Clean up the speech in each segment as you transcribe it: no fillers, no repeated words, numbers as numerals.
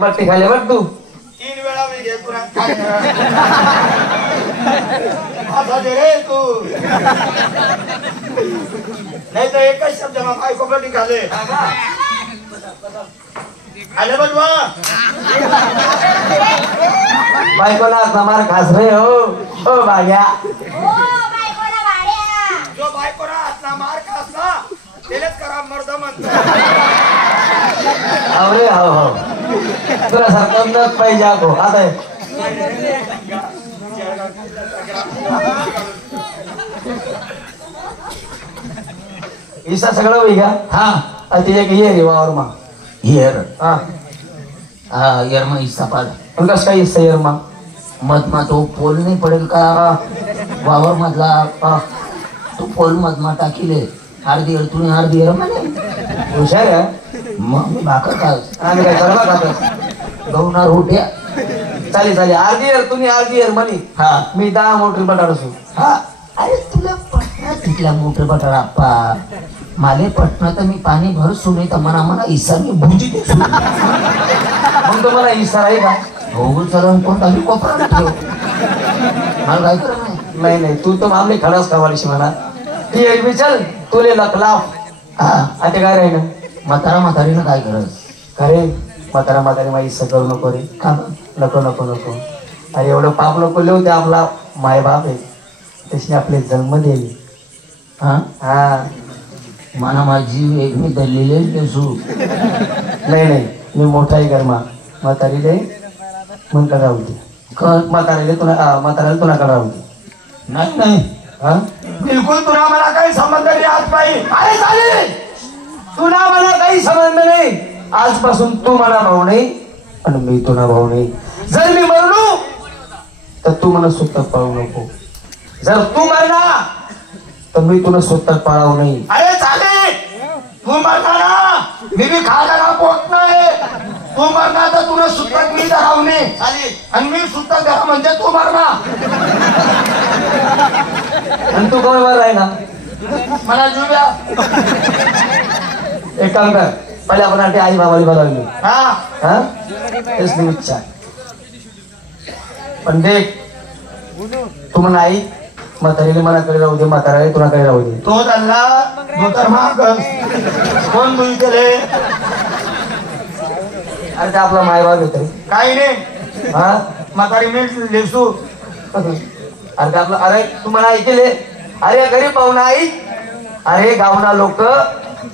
बट्टी खाले बघ तू 3 वेळा मी घे तुला आता दे रे तू नाही तर एकच शब्द मग काय कोपरटी खाले आले बनवा बायकोला आता मार खास रे हो भाग्या जो बायकोला हातला मार खास ना त्यालाच करा मर्द म्हणतो अरे हो तुला सरपंच पाहिजे ako आता ईसा सगळं होई का हा अति एक ये रे वावर मा यर हा यर में हिस्सा पाड पण कस काय ईसा यर मा मत मा तो पोल नाही पडेल का वावर मधला तो पोल मत मा टाकीले अर्धी यर तुम्ही अर्धी यर म्हणे हुशार आहे मग मी भाकर काय आम्ही काय करवा खातो गहूना रोट्या चालेल अर्धी यर तुम्ही अर्धी यर म्हणे हा मी 10 मोटर बटाड असू हा अरे तुला पटना तिथला मोटर बटाड आप्पा माले पटना तर मी पाणी भर सुने तर मना ईसा मी भुजी दे मग तुम्हाला ईसा आहे का हो चलन कोणता मी कोपरा ठेव मला काय करा नाही नाही तू तो मामले खडाच खावालीशी म्हणा ती एक चल तुले लकलाफ हा आता काय राहिलं म्हातारीनं काय करत अरे म्हातारी माझी ईसा करू नको रे का नको अरे एवढं पाप नको लिहू ते आपला मायबाप आहे त्याने आपले जन्म दिले हा हा मला माझी एक मी दल्लेले नेसू नाही मी मोठा आहे गरमा म्हातारीले म्हणता राहू दे म्हातारीला तुला का राहू दे नाही हा बिलकुल तुला मला काही संबंध नाही आज पाहिजे अरे चालेल तुला मला काही संबंध नाही आजपासून तू मला भाऊ नाही आणि मी तुला भाऊ नाही जर मी मरलो तर तू मला स्वतः पाळू नको जर तू मरला तर मी तुला स्वतः पाळावं नाही अरे चालेल तू मरणार मी बी खायला पोट नाही तू मरणार तर तुला सुद्धा मी धराव नाही चालेल आणि मी सुद्धा धरा म्हणजे तू मरणार आणि तू कोण मर ना मला जुव्या एक काम कर पहिले आपण आधी आई बाबाला बोलावली हा तेच निमित्त पण देख तू म्हणा आई म्हातारीने मनाकडे राहू दे म्हाताराने तुझ्याकडे राहू दे तो चालला धोतर माग कोण बुई केले अरे ते आपला मायबाप येतोय काही नाही हा म्हातारी मी लेसू अरे ते आपला अरे तू मला ऐकले अरे घरी पाहुणा आई अरे गावना लोक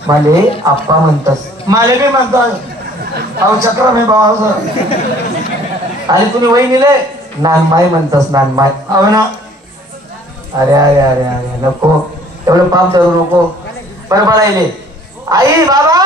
मले आप्पा म्हणतस माले बी म्हणतात अहो चक्र मी भावा अरे तुम्ही वहिनीले नानमाय म्हणतस नानमाय अहो ना अरे नको एवढं पाप धरू नको बरं मला येईल आई बाबा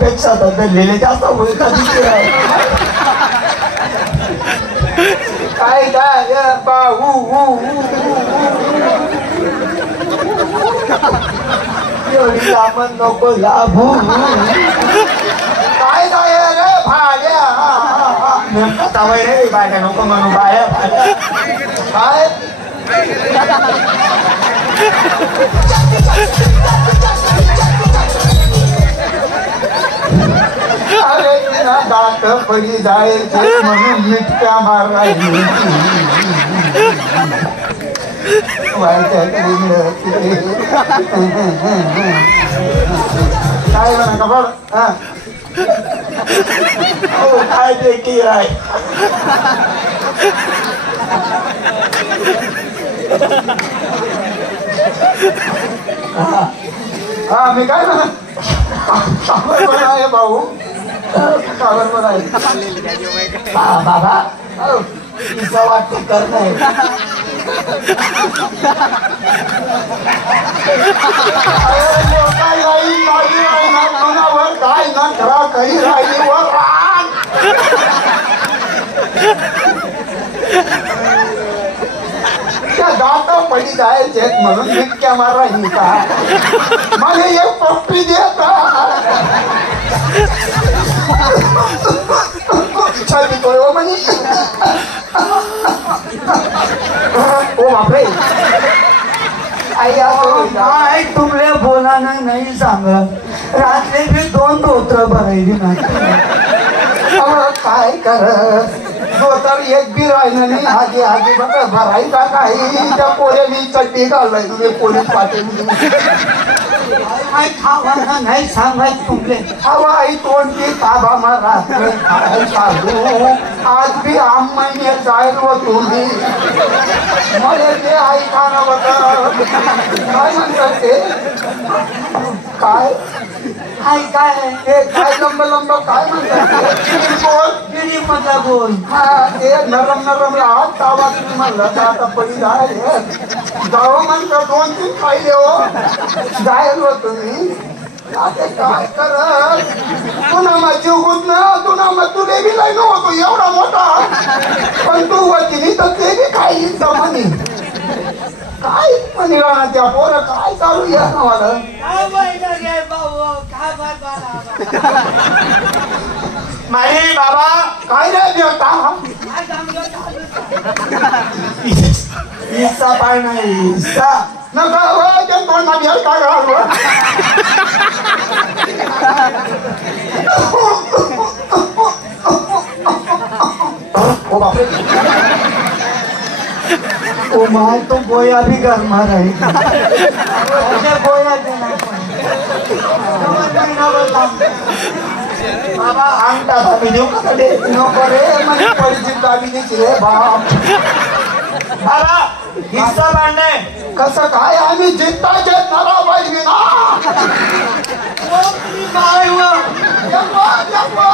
पेक्षा दल्लेले जास्त होईल का काय एवढी आपण नको लाभू काय नाही रे भाड्या नेमका रे बाया नको म्हणू बाया काय अरे दात पडी जायचे म्हणून मिटक्या मारायची काय म्हणा का बघ काय ते की आहे हा मी काय म्हणा भाऊ का बरोबर आहे बाबा तिचं वाटते कर नाही काय राहील माझी आई ना मनावर काय ना खरा काही राहिली वर रान त्या गाता पडी जायचे म्हणून इतक्या मारा ही का मला एक पप्पी देता छाती कोयो म्हणे ओ बापरे काय तुमले बोला नाही सांगत रात्री मी 2 धोत्र भरायची नाही काय कर जो तर एक बी राहिलं नाही आधी आधी बघा भरायचा काही त्या पोऱ्यानी चड्डी घाललाय तुम्ही पोलीस पाटील काय खावा नाही सांगाय तुमले हवा आई तोंडची ताबा मारा काय सांगू आज बी आम महिने जाईल व तुम्ही मला ते आई खाणं होतं काय म्हणतात ते काय काय ते काय लंब लंब काय म्हणतात बोल गिरी मधला बोल हा ते नरम नरम हात ताबा तुम्ही म्हणलं तर आता पडी जावं म्हणतं 2-3 खायले हो जायल हो तुम्ही आता काय करत तुला मग जीव गुत ना तुला मग तुले बी लय नव्हतो एवढा मोठा पण तू वतीनी तर ते बी खायली जमानी काय म्हणे त्या पोरं काय चालू या नावाला मारी बाबा काय रे देवता इसा पाय नाही इसा नका हो ते तोंडा बिहार काय घालू ओ बापरे ओ माय तो गोया भी घर में रही गोया देना बाबा अंगठा दाबी देऊ का कडे नको रे म्हणजे परिचित दाबी द्यायची रे बाप बाबा हिस्सा बांधणे कसं काय आम्ही जिंता जेत नरा पाहिजे ना काय जप्पा, जप्पा.